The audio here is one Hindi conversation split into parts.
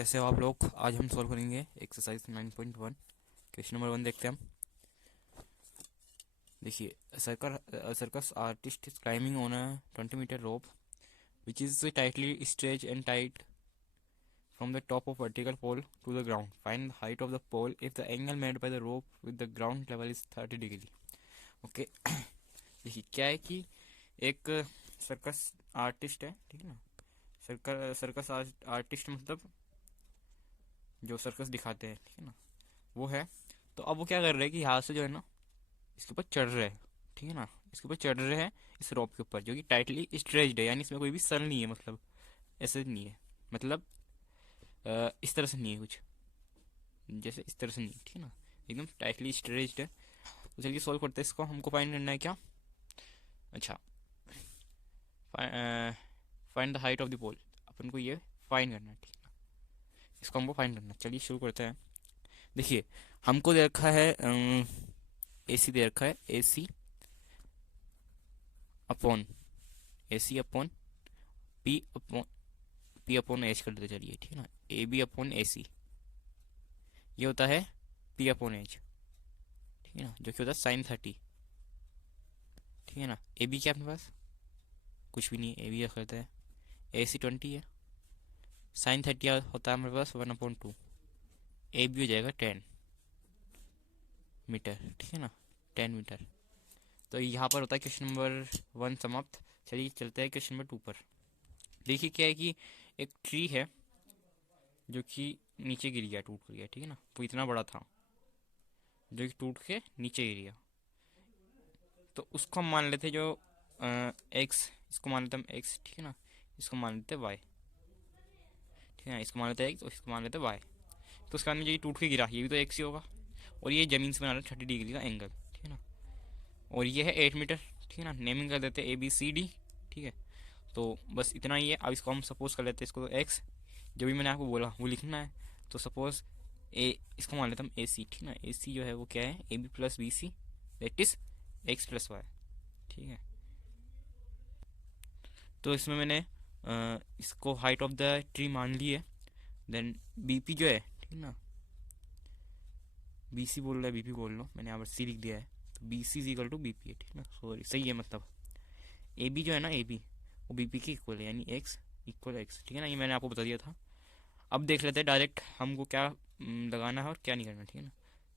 कैसे हो आप लोग। आज हम सॉल्व करेंगे एक्सरसाइज 9.1। क्वेश्चन नंबर 1 देखते हैं हम। देखिए, circus artist is climbing on a 20-meter rope which is tightly stretched and tight from the top of vertical pole to the ground. Find the height of the pole if the angle made by the rope with the ground level is 30 degree. Okay. देखिए क्या है कि एक सर्कस आर्टिस्ट है, ठीक है ना। सर्कस आर्टिस्ट मतलब जो सर्कस दिखाते हैं, ठीक है ना, वो है। तो अब वो क्या कर रहे हैं कि यहाँ से जो है ना, इसके ऊपर चढ़ रहे हैं, ठीक है ना। इसके ऊपर चढ़ रहे हैं इस रॉप के ऊपर, जो कि टाइटली स्ट्रेच्ड है, यानी इसमें कोई भी सल नहीं है, मतलब ऐसे नहीं है, मतलब इस तरह से नहीं है कुछ, जैसे इस तरह से नहीं, ठीक है ना। एकदम टाइटली स्ट्रेच्ड है। तो चलिए सॉल्व करते हैं इसको। हमको फाइंड करना है क्या? अच्छा, find the height of the pole. अपन को ये फाइंड करना है, ठीक है ना। इसको हमको फाइंड करना है। चलिए शुरू करते हैं। देखिए, हमको दे रखा है AC दे रखा है, upon AC upon P upon H कर देते चलिए, ठीक है ना। AB अपॉन AC ये होता है P अपॉन H, ठीक है ना, जो कि होता है sin 30, ठीक है ना। AB क्या अपने पास कुछ भी नहीं है, AB रख लेते हैं। AC 20 है, sin 30 होता है हमारे पास 1/2, AB हो जाएगा 10 मीटर, ठीक है ना, 10 मीटर। तो यहाँ पर होता है क्वेश्चन नंबर 1 समाप्त। चलिए चलते हैं क्वेश्चन नंबर 2 पर। देखिए क्या है कि एक ट्री है जो कि नीचे गिर गया, टूट गया, ठीक है ना। वो इतना बड़ा था जो कि टूट के नीचे गिर गया। तो उसको हम मान लेते जो एक्स, इसको मान लेते हम एक्स, ठीक है ना। इसको मान लेते वाई, ठीक है ना। इसको मान लेते एक्स और इसको मान लेते वाई। तो उसके बाद में जो ये टूट के गिरा, ये भी तो एक्स ही होगा। और ये जमीन से बना रहा है 30 डिग्री का एंगल, ठीक है ना। और ये है 8 मीटर, ठीक है ना। नेमिंग कर देते ABCD, ठीक है। तो बस इतना ही है। अब इसको हम सपोज कर लेते हैं, इसको एक्स जो भी मैंने आपको बोला वो लिखना है। तो सपोज इसको मान लेता हम AC, ठीक है ना। AC जो है वो क्या है, AB+BC दैट इज X+Y, ठीक है। तो इसमें मैंने इसको हाइट ऑफ द ट्री मान ली है। देन BP जो है, ठीक है ना, BC बोल रहा है, BP बोल लो, मैंने यहाँ पर C लिख दिया है। तो BC=BP है, ठीक है ना। सॉरी, सही है मतलब। AB जो है ना, AB वो BP के इक्वल है, यानी X=X, ठीक है ना। ये मैंने आपको बता दिया था। अब देख लेते हैं डायरेक्ट हमको क्या लगाना है और क्या नहीं करना, ठीक है ना।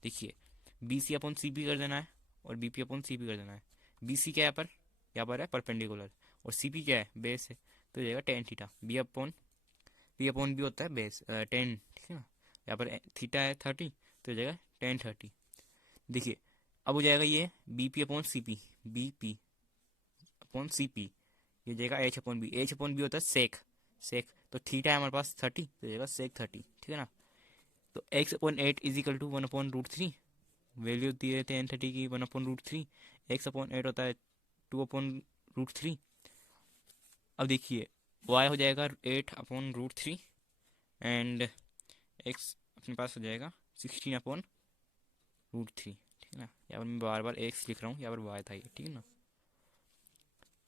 देखिए, BC/CP कर देना है और BP/CP कर देना है। BC क्या है यहाँ पर है परपेंडिकुलर, और CP क्या है, बेस है। तो हो जाएगा tan थीटा। P/B होता है बेस 10, ठीक है ना। यहाँ पर थीटा है 30, तो हो जाएगा tan 30। देखिए, अब हो जाएगा ये BP/CP ये हो जाएगा H/B होता है सेक। तो थीटा है हमारे पास 30, तो हो जाएगा sec 30, ठीक है ना। तो X/8 = 1/√3, वैल्यू दी है tan 30 की 1/√3। X/8 होता है 2/√3। अब देखिए, Y हो जाएगा 8/√3 एंड X अपने पास हो जाएगा 16/√3, ठीक है ना। यहाँ पर मैं बार बार X लिख रहा हूँ, यहाँ पर Y था ये, ठीक है ना।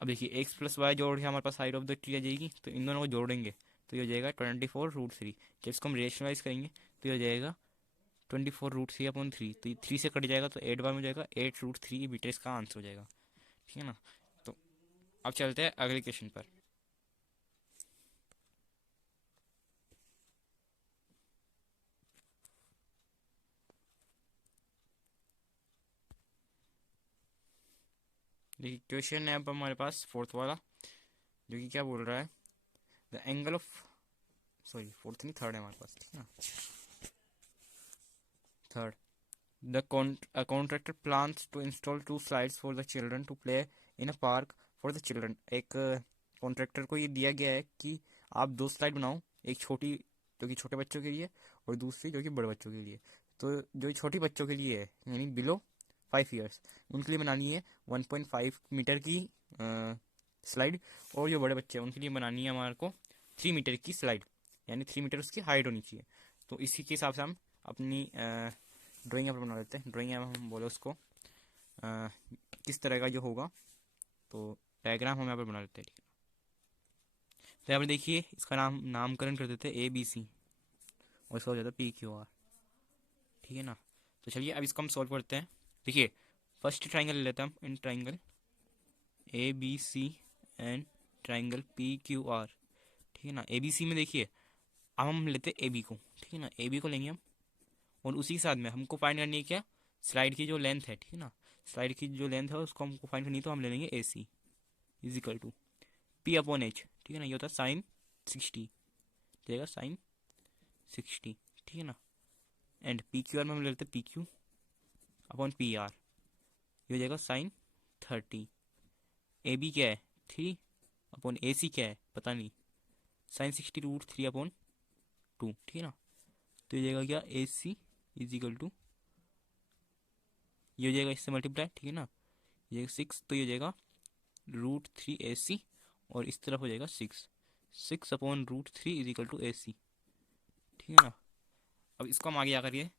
अब देखिए, X+Y जोड़ के हमारे पास हाइट ऑफ द ट्री आ जाएगी। तो इन दोनों को जोड़ेंगे तो ये हो जाएगा 24√3। जब इसको हम रेशनलाइज करेंगे तो ये हो जाएगा 24√3/3। तो ये 3 से कट जाएगा तो 8 बार में हो जाएगा 8√3 मीटर, इसका आंसर हो जाएगा, ठीक है ना। तो अब चलते हैं अगले क्वेश्चन पर। देखिए क्वेश्चन है अब हमारे पास फोर्थ वाला, जो कि क्या बोल रहा है, the angle of, sorry fourth नहीं, थर्ड है हमारे पास, ठीक है ना। Third, the contractor plans to install 2 slides for the children to play in a park for the children. एक कॉन्ट्रैक्टर को ये दिया गया है कि आप 2 स्लाइड बनाओ, एक छोटी जो कि छोटे बच्चों के लिए और दूसरी जो कि बड़े बच्चों के लिए। तो जो छोटे बच्चों के लिए है, यानी बिलो 5 ईयर्स, उनके लिए बनानी है 1.5 मीटर की स्लाइड। और जो बड़े बच्चे हैं उनके लिए बनानी है हमारे को 3 मीटर की स्लाइड, यानी 3 मीटर उसकी हाइट होनी चाहिए। तो इसी के हिसाब से हम अपनी ड्राइंग यहाँ पर बना लेते हैं। ड्राइंग यहाँ हम बोले उसको किस तरह का जो होगा, तो डायग्राम हम यहाँ पर बना लेते हैं, ठीक है। तो यहाँ पर देखिए, इसका नामकरण कर देते हैं ABC, और इसका हो जाता है पी क्यू आर। ठीक है ना। तो चलिए अब इसको हम सॉल्व करते हैं। देखिए फर्स्ट ट्राइंगल ले लेते हैं हम, in triangle A B C and triangle P Q R. ठीक है ना। ए बी सी में देखिए अब हम लेते हैं ए बी को। ठीक है ना, ए बी को लेंगे हम, और उसी के साथ में हमको फाइंड करनी है क्या, स्लाइड की जो लेंथ है। ठीक है ना, स्लाइड की जो लेंथ है उसको हमको फाइंड करनी है, तो हम ले लेंगे A C is equal to P upon H. ठीक है ना, ये होता है साइन 60, जाएगा साइन 60। ठीक है ना। एंड पी क्यू आर में हम ले लेते हैं P Q upon P R, ये हो जाएगा साइन 30। ए बी क्या है 3 अपॉन ए सी क्या है पता नहीं, साइन 60 रूट 3 अपॉन 2। ठीक है ना। तो ये हो जाएगा क्या, ए सी इज इक्वल टू, ये हो जाएगा इससे मल्टीप्लाई। ठीक है ना, ये 6, तो ये हो जाएगा रूट 3 ए सी, और इस तरफ हो जाएगा 6 upon root 3 is equal to A C. ठीक है ना। अब इसको हम आगे जा करिए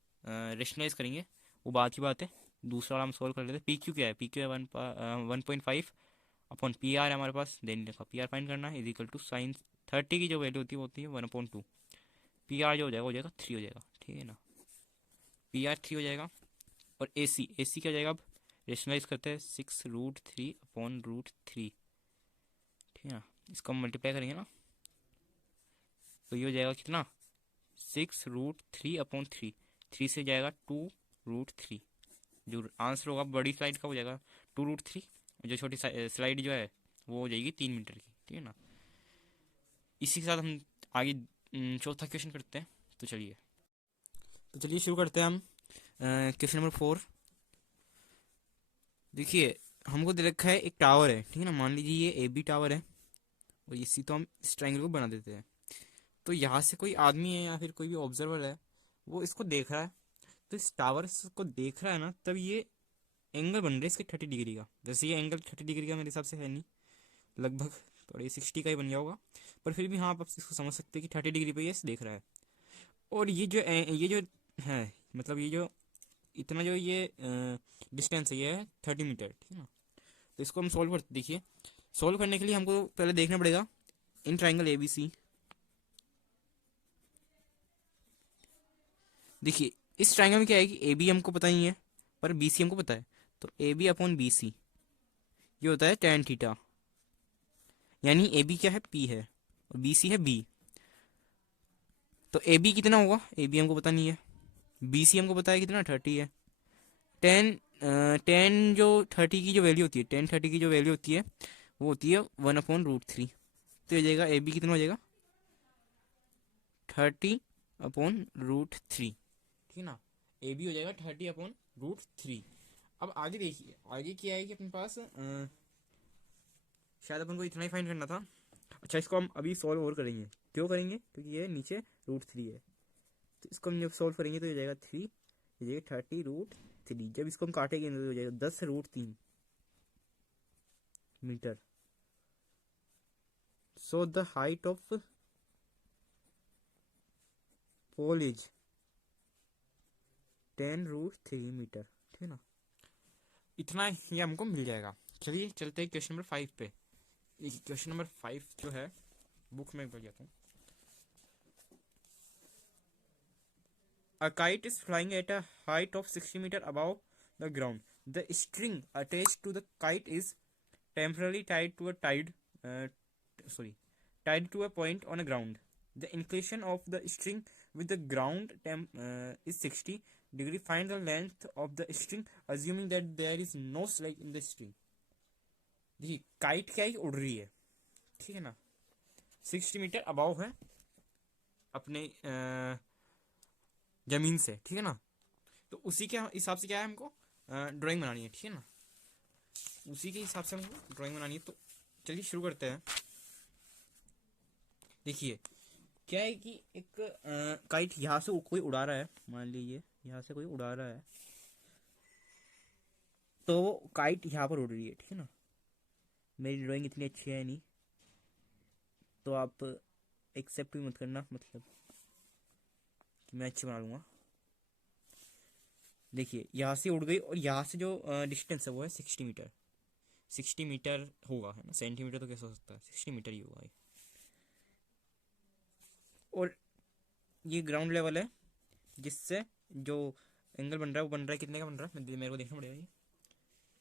रेशनलाइज करेंगे, वो बात की बात है। दूसरा वाला हम सोल्व कर लेते हैं। पी क्यू क्या है, पी क्यू है 1.5 अपॉन पी आर है हमारे पास, देन लिखा पी आर फाइंड करना है इज इक्वल टू साइन 30 की जो वैल्यू होती है वो होती है 1/2। पी आर जो हो जाएगा 3 हो जाएगा। ठीक है ना, पी आर 3 हो जाएगा। और ए सी क्या हो जाएगा, अब रेशनलाइज करते हैं 6 रूट 3 अपॉन रूट 3। ठीक है ना, इसको हम मल्टीप्लाई करेंगे ना, तो ये हो जाएगा कितना, 6 रूट 3 अपॉन 3, 3 से जाएगा 2 रूट 3। जो आंसर होगा बड़ी स्लाइड का हो जाएगा 2 रूट 3, जो छोटी स्लाइड जो है वो हो जाएगी 3 मीटर की। ठीक है ना। इसी के साथ हम आगे चौथा क्वेश्चन करते हैं। तो चलिए शुरू करते हैं हम क्वेश्चन नंबर 4। देखिए हमको दे रखा है एक टावर है। ठीक है ना, मान लीजिए ये ए बी टावर है, और इसी तो हम इस ट्रायंगल को बना देते हैं। तो यहाँ से कोई आदमी है या फिर कोई भी ऑब्जर्वर है, वो इसको देख रहा है। तो इस टावर को देख रहा है ना, तब ये एंगल बन रहा है इसके 30 डिग्री का। जैसे ये एंगल 30 डिग्री का मेरे हिसाब से है नहीं, लगभग थोड़ा ये 60 का ही बन गया होगा, पर फिर भी हाँ आप इसको समझ सकते हैं कि 30 डिग्री पे ये देख रहा है। और ये जो है, मतलब ये जो इतना जो ये डिस्टेंस है, ये है 30 मीटर। ठीक है ना। तो इसको हम सॉल्व करते, देखिए सॉल्व करने के लिए हमको पहले देखना पड़ेगा इन ट्राइंगल ए बी सी। देखिए इस ट्राइंगल में क्या है कि ए बी हमको पता नहीं है, पर बी सी हमको पता है। तो A B upon B C ये होता है टेन थीटा, यानी ए बी क्या है, पी है, और बी सी है बी। तो ए बी कितना होगा, ए बी हमको पता नहीं है, बी सी हमको पता है कितना 30 है। टेन टेन जो 30 की जो वैल्यू होती है, 10 30 की जो वैल्यू होती है वो होती है 1/√3। तो ये जाएगा ए बी कितना हो जाएगा 30/√3। ठीक है ना, ए बी हो जाएगा 30/√3। अब आगे देखिए, आगे क्या है कि अपने पास शायद अपन को इतना ही फाइंड करना था। अच्छा इसको हम अभी सॉल्व और करेंगे, क्यों करेंगे, क्योंकि ये नीचे √3 है। तो इसको हम जब सॉल्व करेंगे तो ये जाएगा 3, ये जाएगा 30√3। जब इसको हम काटेंगे तो हो जाएगा 10√3 metre. So the height of pole is 10√3 metre. ठीक है ना, इतना ये हमको मिल जाएगा। चलिए चलते हैं क्वेश्चन नंबर 5 पे। क्वेश्चन नंबर 5 जो है बुक में पढ़ जाता हूँ। A kite is flying at a height of 60 meters above the ground. The string attached to the kite is temporarily tied to a tied to a point on the ground. The inclination of the string with the ground is 60 degree. Find the length of the string assuming that there is no slack in the string. देखिए काइट क्या है, उड़ रही है। ठीक है ना, 60 मीटर अबाव है अपने जमीन से। ठीक है ना, तो उसी के हिसाब से क्या है हमको ड्राइंग बनानी है। ठीक है ना, उसी के हिसाब से हमको ड्राइंग बनानी है। तो चलिए शुरू करते हैं। देखिए क्या है कि एक काइट यहाँ से कोई उड़ा रहा है, मान लीजिए यहाँ से कोई उड़ा रहा है, तो काइट यहाँ पर उड़ रही है। ठीक है ना, मेरी ड्राइंग इतनी अच्छी है नहीं, तो आप एक्सेप्ट भी मत करना, मतलब कि मैं अच्छी बना लूँगा। देखिए यहाँ से उड़ गई, और यहाँ से जो डिस्टेंस है वो है 60 मीटर। 60 मीटर होगा, है ना, सेंटीमीटर तो कैसे हो सकता है, 60 मीटर ही होगा। और ये ग्राउंड लेवल है जिससे जो एंगल बन रहा है वो बन रहा है कितने का बन रहा है, मेरे को देखना पड़ेगा।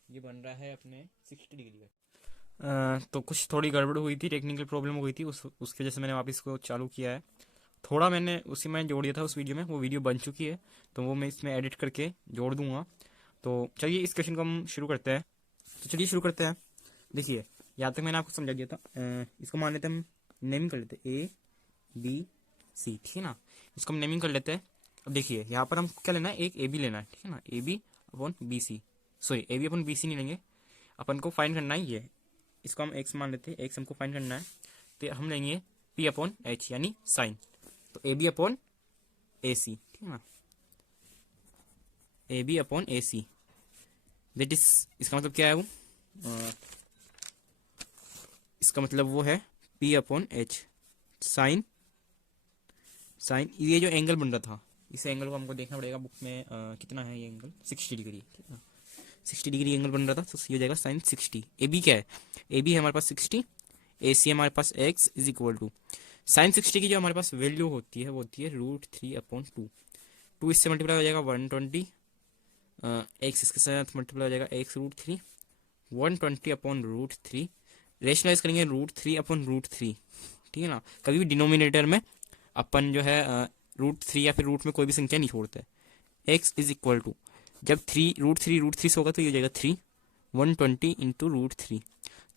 ये बन रहा है अपने 60 डिग्री का। तो कुछ थोड़ी गड़बड़ हुई थी, टेक्निकल प्रॉब्लम हो गई थी, उसकी वजह से मैंने वापस इसको चालू किया है। थोड़ा मैंने उसी में जोड़ दिया था उस वीडियो में, वो वीडियो बन चुकी है तो वो मैं इसमें एडिट करके जोड़ दूंगा। तो चलिए इस क्वेश्चन को हम शुरू करते हैं। तो चलिए शुरू करते हैं। देखिए यहाँ तक मैंने आपको समझा दिया था। इसको मान लेते हैं, हम नेमिंग कर लेते हैं ABC, ठीक है ना। इसको हम नेमिंग कर लेते हैं। अब देखिए यहाँ पर हमको क्या लेना है, एक AB लेना है, ठीक है ना। AB upon BC, sorry AB upon BC नहीं लेंगे, अपन को फाइंड करना है ये। इसको हम x मान लेते हैं, x हमको फाइंड करना है, तो हम लेंगे P अपॉन H यानी साइन। तो AB अपॉन AC, ठीक है ना, AB upon AC, that is, इसका मतलब क्या है वो, इसका मतलब वो है P अपॉन H साइन। ये जो एंगल बन रहा था, इस एंगल को हमको देखना पड़ेगा बुक में कितना है ये एंगल, 60 डिग्री, ठीक है ना। 60 डिग्री एंगल बन रहा था, तो ये हो जाएगा साइन 60। AB क्या है, AB है हमारे पास 60, AC हमारे पास x is equal to sine 60 की जो हमारे पास वैल्यू होती है वो होती है √3 अपॉन 2 इससे मल्टीप्लाई हो जाएगा 120, x इसके साथ मल्टीप्लाई हो जाएगा x √3, 120 अपॉन √3, रेशनलाइज करेंगे √3 अपॉन √3, ठीक है ना। कभी भी डिनोमिनेटर में अपन जो है √3 या फिर रूट में कोई भी संख्या नहीं छोड़ते। x इज इक्वल टू, जब √3 से होगा तो ये हो जाएगा 3, 120 इंटू √3,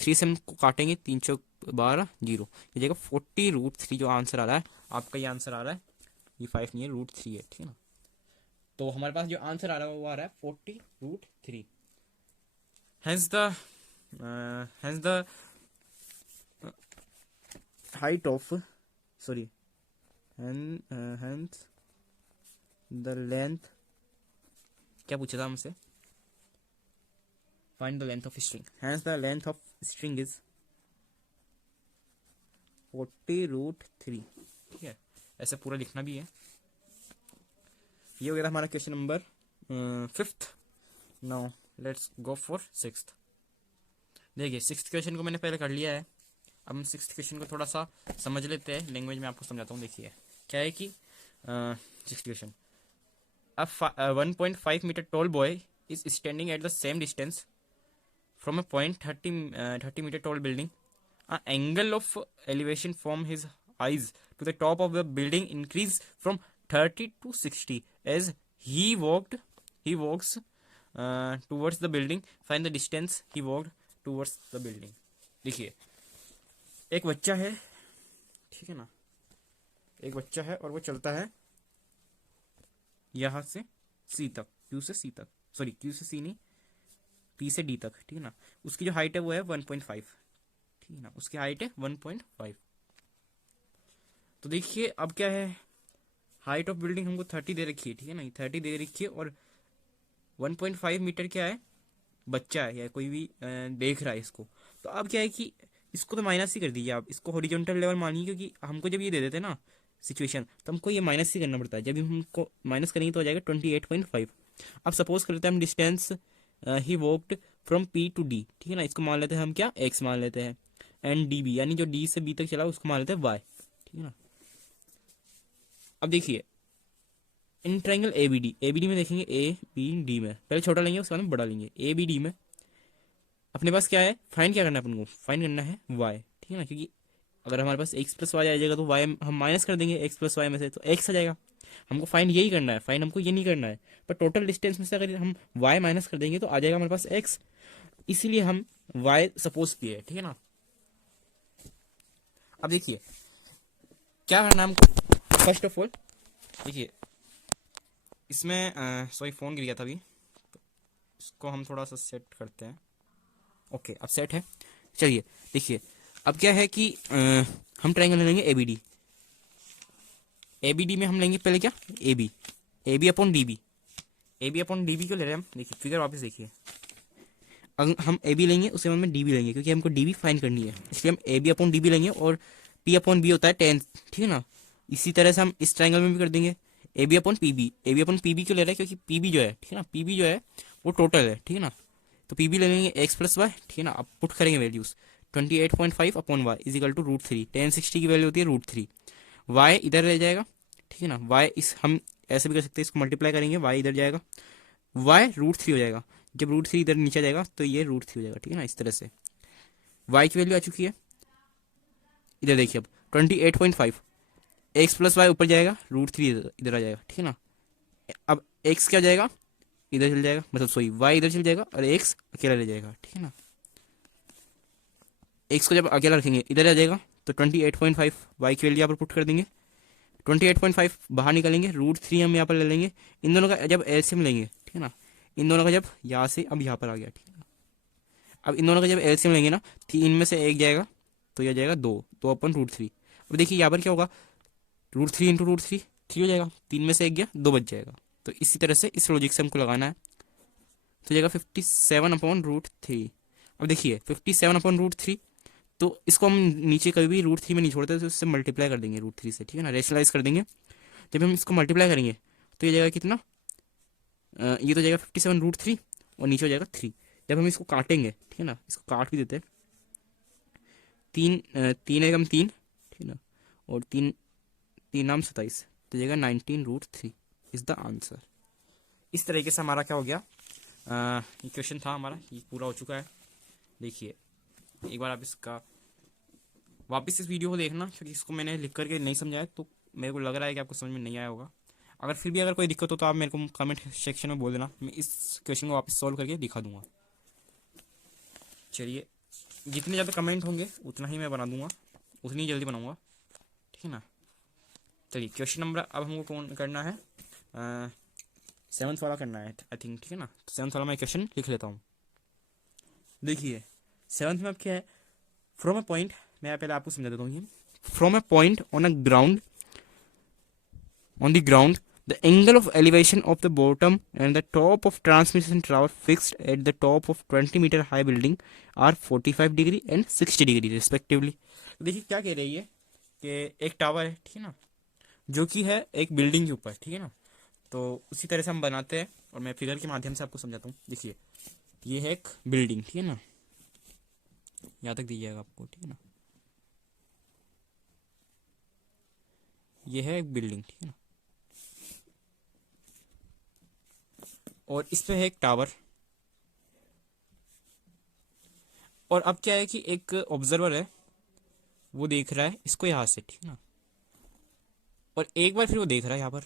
3 से हम काटेंगे 312 जीरो, ये जाएगा 40 √3। जो आंसर आ रहा है आपका, ये आंसर आ रहा है, ये 5 नहीं है, √3 है, ठीक है ना। तो हमारे पास जो आंसर आ रहा है वो आ रहा है 40 √3। Hence the height of, sorry, hence the length, क्या पूछा था हमसे, find the length of string. Hence the length of string is 40 √3, ठीक है। ऐसे पूरा लिखना भी है। ये हो गया था हमारा question number 5th। Now let's go for 6th। देखिए 6th क्वेश्चन को मैंने पहले कर लिया है, अब हम 6th क्वेश्चन को थोड़ा सा समझ लेते हैं, लैंग्वेज में आपको समझाता हूँ। देखिए क्या है कि 6th question, a 1.5 meter tall boy is standing at the same distance from a point 30 meter tall building. An angle of elevation from his eyes to the top of the building increased from 30 to 60 as he walks towards the building. Find the distance he walked towards the building. देखिए एक बच्चा है, ठीक है ना, एक बच्चा है और वो चलता है यहाँ से C तक, Q से C तक, सॉरी Q से C नहीं, P से D तक, ठीक है ना। उसकी जो हाइट है वो है 1.5, ठीक है ना, उसकी हाइट है 1.5। तो देखिए अब क्या है, हाइट ऑफ बिल्डिंग हमको 30 दे रखी है, ठीक है ना, 30 दे रखी है, और 1.5 मीटर क्या है, बच्चा है या कोई भी देख रहा है इसको। तो अब क्या है कि इसको तो माइनस ही कर दीजिए आप, इसको हॉरिजॉन्टल लेवल मानिए, क्योंकि हमको जब ये दे देते ना सिचुएशन, तो हमको ये माइनस ही करना पड़ता है। जब हमको माइनस करेंगे तो हो जाएगा 28.5। अब सपोज करते हैं हम डिस्टेंस ही walked from P to D, ठीक है ना, इसको मान लेते हैं हम क्या, x मान लेते हैं, एंड DB यानी जो D से B तक चला उसको मान लेते हैं y, ठीक है ना। अब देखिए इन ट्राइंगल ABD में देखेंगे, ABD में पहले छोटा लेंगे उसके बाद में बड़ा लेंगे। ABD में अपने पास क्या है, फाइंड क्या करना है अपन को, फाइंड करना है y, ठीक है ना, क्योंकि अगर हमारे पास x प्लस वाई आ जाएगा तो y हम माइनस कर देंगे x प्लस वाई में से, तो x आ जाएगा। हमको फाइंड यही करना है, फाइंड हमको ये नहीं करना है, पर टोटल डिस्टेंस में से अगर हम y माइनस कर देंगे तो आ जाएगा हमारे पास x, इसीलिए हम y सपोज किए, ठीक है ना। अब देखिए क्या करना है हमको, फर्स्ट ऑफ ऑल देखिए इसमें सॉरी फ़ोन गिर गया था अभी, तो इसको हम थोड़ा सा सेट करते हैं। ओके अब सेट है। चलिए देखिए अब क्या है कि हम ट्राइंगल लेंगे ABD में हम लेंगे पहले क्या, AB अपॉन DB क्यों ले रहे हैं हम, देखिए फिगर वापस देखिए, अगर हम AB लेंगे उसके बाद में DB लेंगे, क्योंकि हमको DB फाइंड करनी है, इसलिए हम AB अपॉन DB लेंगे, और P अपॉन B होता है 10, ठीक है ना। इसी तरह से हम इस ट्राइंगल में भी कर देंगे AB अपॉन PB क्यों ले रहे हैं, क्योंकि PB जो है, ठीक है ना, PB जो है वो टोटल है, ठीक है ना। तो PB ले लेंगे x प्लस वाई, ठीक है ना। अब पुट करेंगे values, 28.5 upon y is equal to √3, 1060 की वैल्यू होती है √3, y इधर रह जाएगा ठीक है ना। y इस हम ऐसे भी कर सकते हैं, इसको मल्टीप्लाई करेंगे, y इधर जाएगा, y √3 हो जाएगा। जब √3 इधर नीचे जाएगा तो ये √3 हो जाएगा, ठीक है ना। इस तरह से y की वैल्यू आ चुकी है। इधर देखिए अब 28.5, एक्स प्लस वाई ऊपर जाएगा, √3 इधर आ जाएगा, ठीक है ना। अब x क्या जाएगा, इधर चल जाएगा, मतलब सॉरी y इधर चल जाएगा और x अकेला रह जाएगा, ठीक है ना। x को जब अकेला रखेंगे इधर आ जाएगा, तो 28.5 y की वैल्यू यहाँ पर पुट कर देंगे। 28.5 बाहर निकालेंगे, √3 हम यहाँ पर ले लेंगे। इन दोनों का जब एलसीएम लेंगे, ठीक है ना, इन दोनों का जब यहाँ से अब यहाँ पर आ गया, ठीक है ना। अब इन दोनों का जब एलसीएम लेंगे ना, 3 में से एक जाएगा तो यह जाएगा 2 √3। अब देखिए यहाँ पर क्या होगा, √3 इंटू √3 3 हो जाएगा, 3 में से एक गया 2 बच जाएगा। तो इसी तरह से इस लॉजिक से हमको लगाना है, तो जाएगा 57/√3। अब देखिए 57/√3, तो इसको हम नीचे कभी भी √3 में नहीं छोड़ते, तो इससे मल्टीप्लाई कर देंगे √3 से, ठीक है ना, रेशनलाइज कर देंगे। जब हम इसको मल्टीप्लाई करेंगे तो ये जाएगा कितना, ये तो जाएगा 57√3 और नीचे हो जाएगा 3। जब हम इसको काटेंगे, ठीक है ना, इसको काट भी देते हैं, 3 एकम 3, ठीक है ना, और 3 नाम 27, तो जाएगा 19√3 इज द आंसर। इस तरीके से हमारा क्या हो गया, ये क्वेश्चन था हमारा, ये पूरा हो चुका है। देखिए एक बार आप इसका वापस इस वीडियो को देखना, क्योंकि इसको मैंने लिख करके नहीं समझाया, तो मेरे को लग रहा है कि आपको समझ में नहीं आया होगा। अगर फिर भी अगर कोई दिक्कत हो तो आप मेरे को कमेंट सेक्शन में बोल देना, मैं इस क्वेश्चन को वापस सॉल्व करके दिखा दूंगा। चलिए, जितने ज़्यादा कमेंट होंगे उतना ही मैं बना दूंगा, उतनी जल्दी बनाऊंगा, ठीक है ना। चलिए क्वेश्चन नंबर अब हमको कौन करना है, 7th वाला करना है आई थिंक, ठीक है ना। तो 7th वाला मैं क्वेश्चन लिख लेता हूँ। देखिए 7th में अब क्या है, फ्रॉम अ पॉइंट, मैं पहले आपको समझा देता हूँ। From a point on the ground the angle of elevation of the bottom and the top of transmission tower fixed at the top of 20-meter high building are 45 degree and 60 degree respectively। तो देखिए क्या कह रही है कि एक टावर है, ठीक है ना, जो कि है एक बिल्डिंग के ऊपर, ठीक है ना। तो उसी तरह से हम बनाते हैं और मैं फिगर के माध्यम से आपको समझाता हूँ। देखिए ये है एक बिल्डिंग, ठीक है ना, यहाँ तक दीजिएगा आपको, ठीक है ना, ये है एक बिल्डिंग, ठीक है ना, और इस पे है एक टावर। और अब क्या है कि एक ऑब्जर्वर है, वो देख रहा है इसको यहाँ से, ठीक है ना, और एक बार फिर वो देख रहा है यहाँ पर।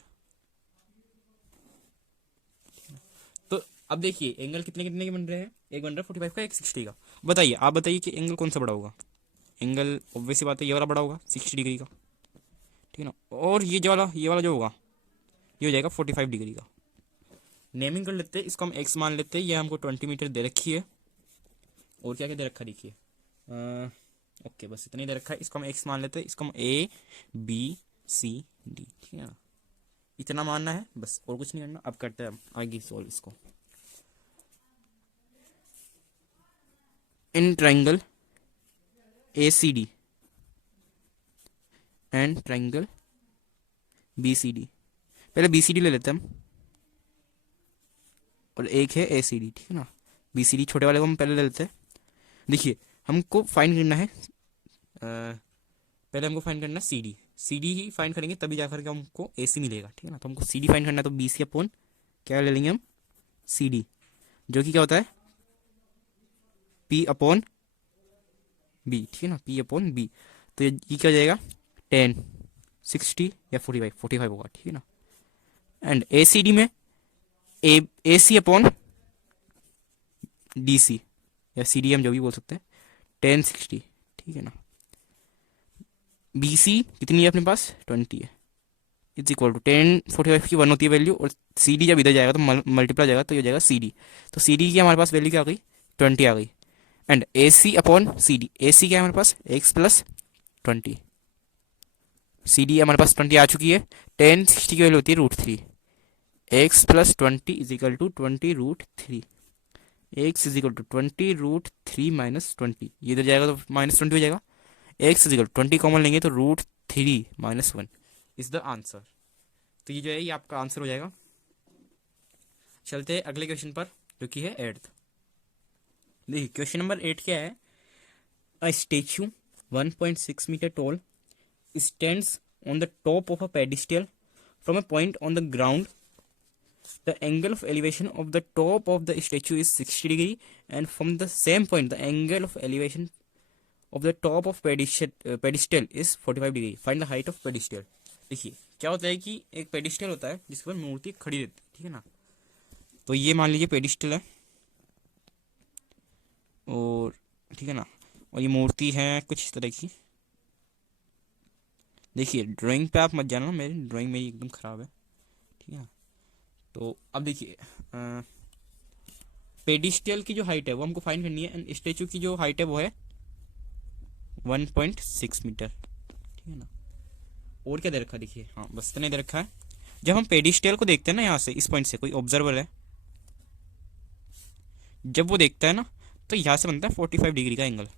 तो अब देखिए एंगल कितने कितने के बन रहे हैं, एक बन रहा है 45 का, एक 60 का। बताइए, आप बताइए कि एंगल कौन सा बड़ा होगा। एंगल ऑब्वियस सी बात है ये वाला बड़ा होगा 60 डिग्री का, ठीक है ना। और ये वाला जो होगा ये हो जाएगा 45 डिग्री का। नेमिंग कर लेते हैं, इसको हम एक्स मान लेते हैं, ये हमको 20 मीटर दे रखी है। और क्या क्या दे रखा देखिए, ओके बस इतना ही दे रखा है, इसको हम एक्स मान लेते हैं, इसको हम ABCD, ठीक है ना, इतना मानना है बस, और कुछ नहीं करना। अब करते हैं हम आगे सॉल्व इसको। In triangle ACD and triangle BCD, पहले BCD ले लेते हैं हम, और एक है ACD, ठीक है ना। BCD छोटे वाले को हम पहले ले लेते हैं। देखिए हमको फाइंड करना है, पहले हमको फाइंड करना है CD ही फाइंड करेंगे तभी जाकर के हमको AC मिलेगा, ठीक है ना। तो हमको CD फाइंड करना है, तो BC अपॉन क्या ले लेंगे हम, CD, जो कि क्या होता है P अपॉन B, ठीक है ना, P अपॉन B। तो ये क्या हो जाएगा 10, 60 या 45 होगा, ठीक है ना। एंड ACD में AC अपॉन DC या CD हम जो भी बोल सकते हैं, 10, 60, ठीक है ना। BC कितनी है अपने पास 20 है, इज इक्वल टू 10, 45 की 1 होती है वैल्यू, और CD जब इधर जाएगा तो मल्टीप्लाई जाएगा, तो ये जाएगा CD। तो CD की हमारे पास वैल्यू क्या आ गई 20 आ गई। And AC upon CD, AC क्या है हमारे पास x प्लस 20, CD हमारे पास 20 आ चुकी है। 10, 60 की वैल्यू होती है √3, x plus 20 is equal to 20√3, x is equal to 20√3 minus 20, ये इधर जाएगा तो -20 हो जाएगा। x इज इक्वल 20 कॉमन लेंगे तो √3 माइनस 1 इज द आंसर। तो ये जो है ये आपका आंसर हो जाएगा। चलते हैं अगले क्वेश्चन पर, जो कि है 8th। देखिए क्वेश्चन नंबर 8 क्या है, a statue 1.6 meter tall stands on the top of a pedestal from a point on the ground the angle of elevation of the top of the statue is 60 degree, and from the same point the angle of elevation of the top of pedestal is 45 degree. Find the height of pedestal. देखिए क्या होता है कि एक पेडिस्टल होता है जिसके पर मूर्ति खड़ी रहती है, ठीक है ना। तो ये मान लीजिए पेडिस्टल है, और ठीक है ना, और ये मूर्ति है कुछ इस तरह की। देखिए ड्राइंग पे आप मत जाना, मेरी ड्राइंग मेरी एकदम ख़राब है, ठीक है ना। तो अब देखिए पेडिस्टल की जो हाइट है वो हमको फाइंड करनी है, एंड स्टेचू की जो हाइट है वो है 1.6 मीटर, ठीक है ना। और क्या दे रखा है, देखिए हाँ बस इतना दे रखा है। जब हम पेडिस्टल को देखते हैं ना, यहाँ से इस पॉइंट से कोई ऑब्जर्वर है, जब वो देखता है ना तो यहाँ से बनता है 45 डिग्री का एंगल,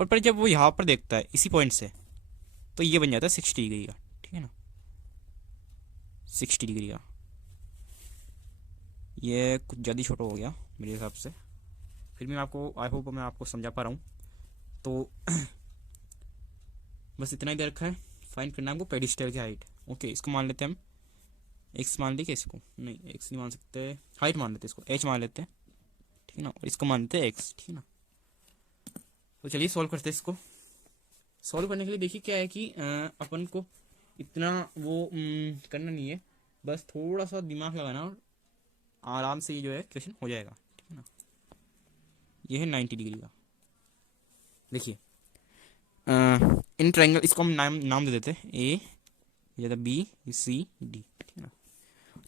और पर जब वो यहाँ पर देखता है इसी पॉइंट से तो ये बन जाता है 60 डिग्री का, ठीक है ना, 60 डिग्री का। ये कुछ ज़्यादा छोटा हो गया मेरे हिसाब से, फिर भी मैं आपको आई होप मैं आपको समझा पा रहा हूँ। तो बस इतना ही दे रखा है, फाइंड करना है हमको पेडिस्टल की हाइट। ओके, इसको मान लेते हैं हम, एक्स मान ली क्या, इसको नहीं एक्स नहीं मान सकते, हाइट मान लेते हैं, इसको एच मान लेते हैं, ठीक है ना, और इसको मान लेते हैं एक्स, ठीक है ना। तो चलिए सॉल्व करते हैं इसको। सॉल्व करने के लिए देखिए क्या है कि अपन को इतना वो करना नहीं है, बस थोड़ा सा दिमाग लगाना और आराम से ये जो है क्वेश्चन हो जाएगा, ठीक है ना। ये है 90 डिग्री का। देखिए इन ट्रायंगल, इसको हम नाम दे देते हैं ए, या बी सी डी, ठीक है ना।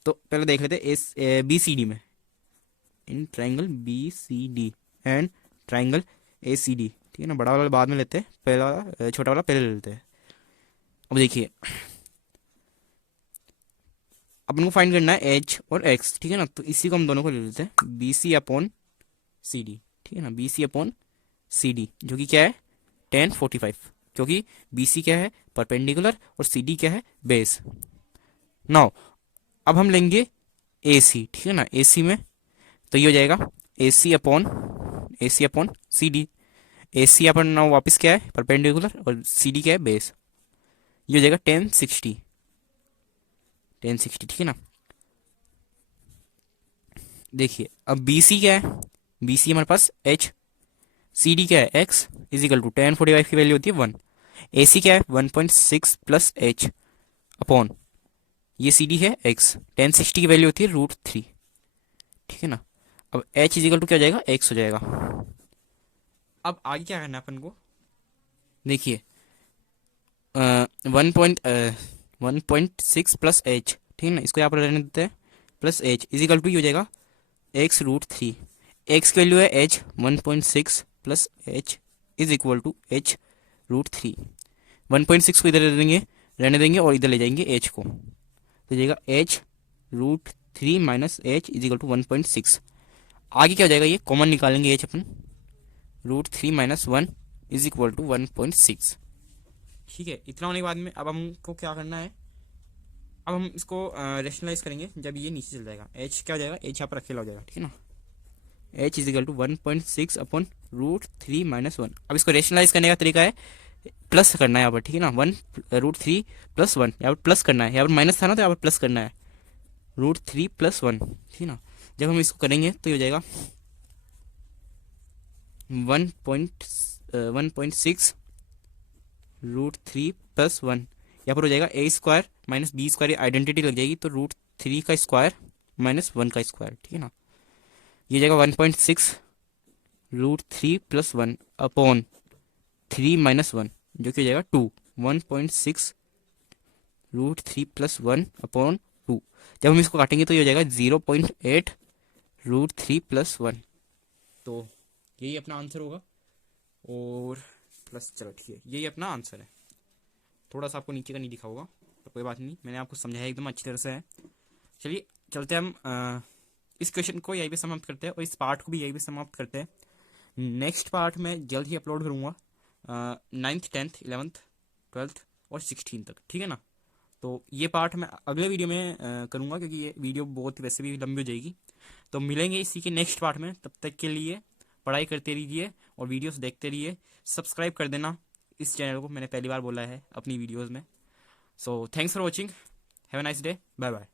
तो पहले देख लेते हैं बी सी डी में, in triangle B C D and triangle A C D, ठीक है ना। बड़ा वाला बाद में लेते हैं, पहला वाला छोटा वाला पहले ले लेते हैं। अब देखिए अपन को फाइंड करना है एच और एक्स, ठीक है ना। तो इसी को हम दोनों को ले लेते हैं B C upon C D, ठीक है ना, B C upon C D, जो कि क्या है 1045, क्योंकि बी सी क्या है परपेंडिकुलर और सी डी क्या है बेस। नाउ अब हम लेंगे ए सी, ठीक है ना, ए सी में तो ये हो जाएगा ए सी अपॉन सी डी। ए सी अपन नाउ वापस क्या है परपेंडिकुलर और सी डी क्या है बेस, ये हो जाएगा 1060, ठीक है ना। देखिए अब बी सी क्या है, बी सी हमारे पास एच, सी डी क्या है एक्स, इजिकल टू 1045 की वैल्यू होती है 1, ए सी क्या है 1.6 प्लस एच अपॉन ये सी डी है एक्स, 1060 की वैल्यू होती है √3, ठीक है ना। अब एच इजिकल टू क्या हो जाएगा एक्स हो जाएगा। अब आगे क्या करना है अपन को, देखिए 1.6 प्लस एच, ठीक है ना, इसको यहाँ पर रहने देते हैं, प्लस एच इजिकल टू ये हो जाएगा x√3, एक्स की वैल्यू है h 1.6 plus h is equal to h√3। 1.6 को इधर रहने देंगे और इधर ले जाएंगे एच को, तो जाएगा h√3 minus h is equal to 1.6। आगे क्या हो जाएगा, ये कॉमन निकालेंगे एच अपन, √3 माइनस 1 इज इक्वल टू 1.6, ठीक है। इतना होने के बाद में अब हमको क्या करना है, अब हम इसको रेशनलाइज करेंगे जब ये नीचे चल जाएगा, एच क्या हो जाएगा, एच यहाँ पर अकेला हो जाएगा, ठीक है ना, h is equal to 1.6 upon √3 minus 1। अब इसको रेशनलाइज करने का तरीका है प्लस करना है यहाँ पर, ठीक है ना, 1√3 प्लस 1, यहाँ पर प्लस करना है, यहाँ पर माइनस था ना तो यहाँ पर प्लस करना है, √3 प्लस 1, ठीक है ना। जब हम इसको करेंगे तो ये हो जाएगा 1.6 √3 प्लस 1, यहाँ पर हो जाएगा a square minus B square, identity लग जाएगी, तो √3 का स्क्वायर माइनस 1 का स्क्वायर, ठीक है ना। ये जाएगा 1.6 √3 प्लस 1 अपॉन 3 माइनस 1, जो कि हो जाएगा 2, 1.6 √3 प्लस 1 अपॉन 2। जब हम इसको काटेंगे तो ये हो जाएगा 0.8 √3 प्लस 1। तो यही अपना आंसर होगा, और प्लस चलो ठीक है, यही अपना आंसर है। थोड़ा सा आपको नीचे का नहीं दिखा होगा, तो कोई बात नहीं, मैंने आपको समझाया एकदम अच्छी तरह से है। चलिए चलते हैं हम इस क्वेश्चन को यहीं पे समाप्त करते हैं, और इस पार्ट को भी यहीं पे समाप्त करते हैं। नेक्स्ट पार्ट मैं जल्द ही अपलोड करूँगा 9th 10th 11th 12th और 16 तक, ठीक है ना। तो ये पार्ट मैं अगले वीडियो में करूँगा, क्योंकि ये वीडियो बहुत वैसे भी लंबी हो जाएगी। तो मिलेंगे इसी के नेक्स्ट पार्ट में, तब तक के लिए पढ़ाई करते रहिए और वीडियोस देखते रहिए। सब्सक्राइब कर देना इस चैनल को, मैंने पहली बार बोला है अपनी वीडियोस में। So thanks for watching. Have a nice day, bye bye.